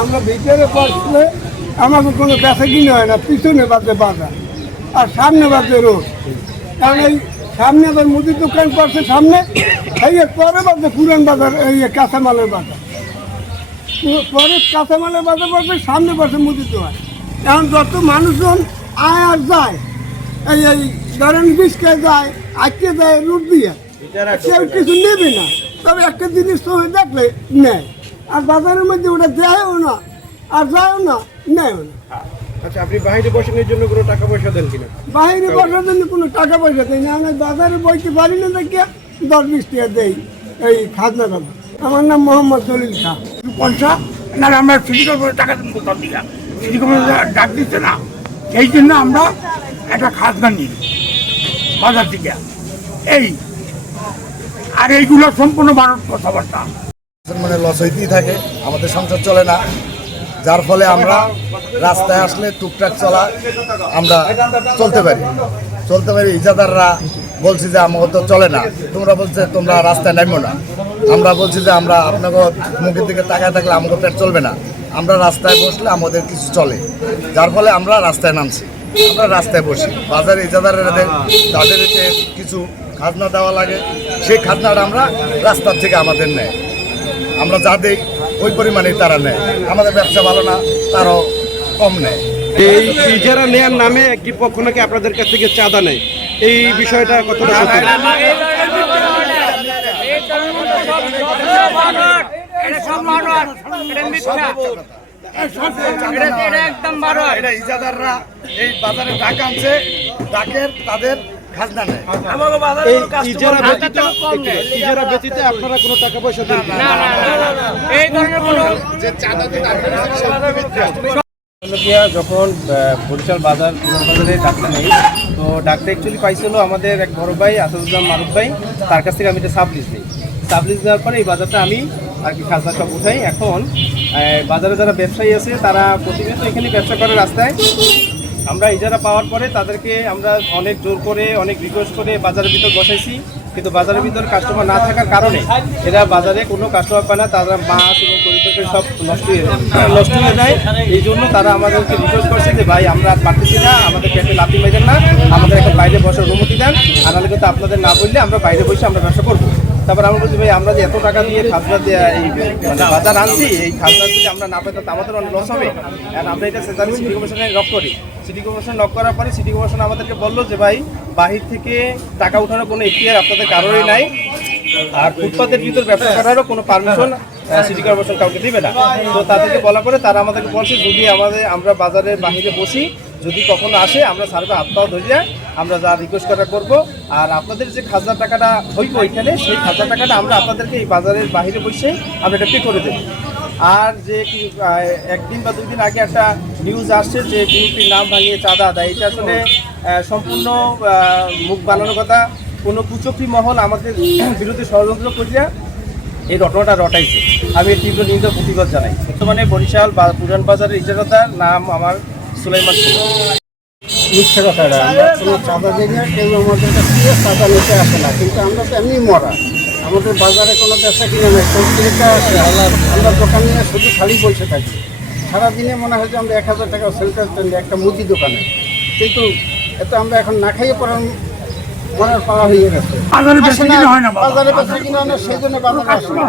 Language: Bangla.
আমরা ভিতরে বসলে আমাকে কোনো বেচা কিনে হয় না, পিছনে বাজে বাজার আর সামনে বাজে রোড। কারণ এই সামনে আবার মুদির দোকান করছে সামনে, এই পরে বাজে পুরান বাজার, এই কাঁচামালের বাজার, পরে কাঁচামালের বাজার পড়ছে, সামনে পড়ছে মুদির দোকান। এখন যত মানুষজন আয় আর যায়, এই ধরেন বিস্কে যায়, আজকে যায় রুট দিয়ে, কেউ কিছু নেবে না, তবে একটা জিনিস তো দেখলে নেয়। আর বাজারের মধ্যে ওটা দেয়ও না আর যায়ও না, নেয়ও না। আচ্ছা, আপনি বাইরে বসানোর জন্য কোনো টাকা পয়সা দেন কিনা? বাইরে বসার জন্য কোনো টাকা পয়সা দেয় না, আমি বাজারে বইতে পারি না, দেখে 10-20 টাকা দেই এই খাজনা টাকা। আমার নাম মোহাম্মদ জলিল খান। পয়সা না আমরা সিটি কর্পোরেশন টাকা কোথাও দিকে সিটি কর্পোরেশন ডাক দিচ্ছে না, সেই জন্য আমরা একটা খাজনা নিই বাজার থেকে। এই আর এইগুলো সম্পূর্ণ ভারত কথাবার্তা, মানে লস হইতেই থাকে, আমাদের সংসার চলে না, যার ফলে আমরা রাস্তায় আসলে টুকটাক আমরা চলতে পারি। ইজাদাররা বলছি যে আমাকে তো চলে না, তোমরা বলছে তোমরা রাস্তায় নামো না, আমরা বলছি যে আমরা আপনাকে মুখের দিকে তাকায় থাকলে আমাকে পেট চলবে না, আমরা রাস্তায় বসলে আমাদের কিছু চলে, যার ফলে আমরা রাস্তায় নামছি। আমরা রাস্তায় বসি, বাজারে ইজাদাররা তাদেরকে কিছু খাজনা দেওয়া লাগে, সেই খাজনাটা আমরা রাস্তার থেকে আমাদের নেয়, আমরা যা দিই ওই পরিমাণেই তারা নেয়। আমাদের ব্যবসা ভালো না, তারও কম নেয়। এই ইজারা নেওয়ার নামে একটি পক্ষ নাকি আপনাদের কাছ থেকে চাঁদা নেয়, এই বিষয়টা কতটা সত্যি? ইজাদাররা এই বাজারে ডাক আনছে, ডাকের তাদের খাজনা নেয়। ইজারা ব্যতীত আপনারা কোনো টাকা পয়সা দেন না? যখন বরিশাল বাজারে ডাকতে নেই, তো ডাকতে অ্যাকচুয়ালি পাইছিল আমাদের এক বড় ভাই আসাদুজ্জামান মারুফ ভাই, তার কাছ থেকে আমি এটা সাবলিজ দিই। সাবলিজ দেওয়ার পরে এই বাজারটা আমি আর কি খাজনা সব উঠাই। এখন বাজারে যারা ব্যবসায়ী আছে তারা প্রতিনিয়ত এখানে ব্যবসা করে রাস্তায়, আমরা ইজারা পাওয়ার পরে তাদেরকে আমরা অনেক জোর করে অনেক রিকোয়েস্ট করে বাজারের ভিতর বসাইছি, কিন্তু বাজারের ভিতর কাস্টমার না থাকার কারণে এরা বাজারে কোনো কাস্টমার পায় না, তারা মাছ এবং তরিতরকারি সব নষ্ট হয়ে যায়। এই জন্য তারা আমাদেরকে রিকোয়েস্ট করছে যে ভাই আমরা আর পারতেছি না, আমাদের পেটে লাথি মেরেন না, আমাদের এখন বাইরে বসার অনুমতি দেন, আর নাহলে কিন্তু আপনাদের না বললে আমরা বাইরে বসে আমরা ব্যবসা করবো। তারপর আমরা বলছি ভাই আমরা যে এত টাকা দিয়ে খাজনা এই মানে বাজার আনছি, এই খাজনা যদি আমরা না পাই তাহলে আমাদের অনেক লস হবে। আর আমরা এটা সেন্ট্রাল সিটি কর্পোরেশনে নক করি। সিটি কর্পোরেশন নক করার পরে সিটি কর্পোরেশন আমাদেরকে বললো যে ভাই বাহির থেকে টাকা উঠানোর কোনো এখতিয়ার আপনাদের কারোরই নাই, আর ফুটপাতের ভিতর ব্যবসা করারও কোনো পারমিশন সিটি কর্পোরেশন কাউকে দিবে না। তো তাদেরকে বলা করে তারা আমাদেরকে বলছে যদি আমরা বাজারের বাহিরে বসি, যদি কখনো আসে আমরা সার্ভে হাত পাও ধরিয়া আমরা যা রিকোয়েস্ট করা করবো, আর আপনাদের যে খাজনা টাকাটা হইব ওইখানে সেই খাজনা টাকাটা আমরা আপনাদেরকে এই বাজারের বাহিরে বসে আমরা এটা পে করে দেবো। আর যে কি একদিন বা 2 দিন আগে একটা নিউজ আসছে যে বিএনপির নাম ভাঙিয়ে চাঁদা দেয়, এটা আসলে সম্পূর্ণ মুখ বানানোর কথা। কোনো কুচক্রী মহল আমাদের বিরুদ্ধে ষড়যন্ত্র করিয়া এই ঘটনাটা রটাইছে। আমি তীব্র নিন্দা প্রতিবাদ জানাই। বর্তমানে বরিশাল বা পুরান বাজারের ইজারাদার নাম আমার সুলাইমান। মিথ্যা কথাটা, আমরা কোনো চাঁদা দিই না, কেউ আমাদের কাছ থেকে চাঁদা নিতে আসে না, কিন্তু আমরা তো এমনি মরা, আমাদের বাজারে কোনো ব্যবসা কিনে নেই, সবজিটা আছে, আমরা দোকান নিয়ে শুধু খালি বসে থাকি। সারাদিনে মনে হয় যে আমরা 1000 টাকা সেন্টার একটা মুদি দোকানে, কিন্তু এত আমরা এখন না খাইয়ে পড়ার মনের পাওয়া হয়ে গেছে। বাজারে বেশি কিনা হয় না, বাজারে বেশি কিনা হয় না, সেই জন্য বাজারে আসে না।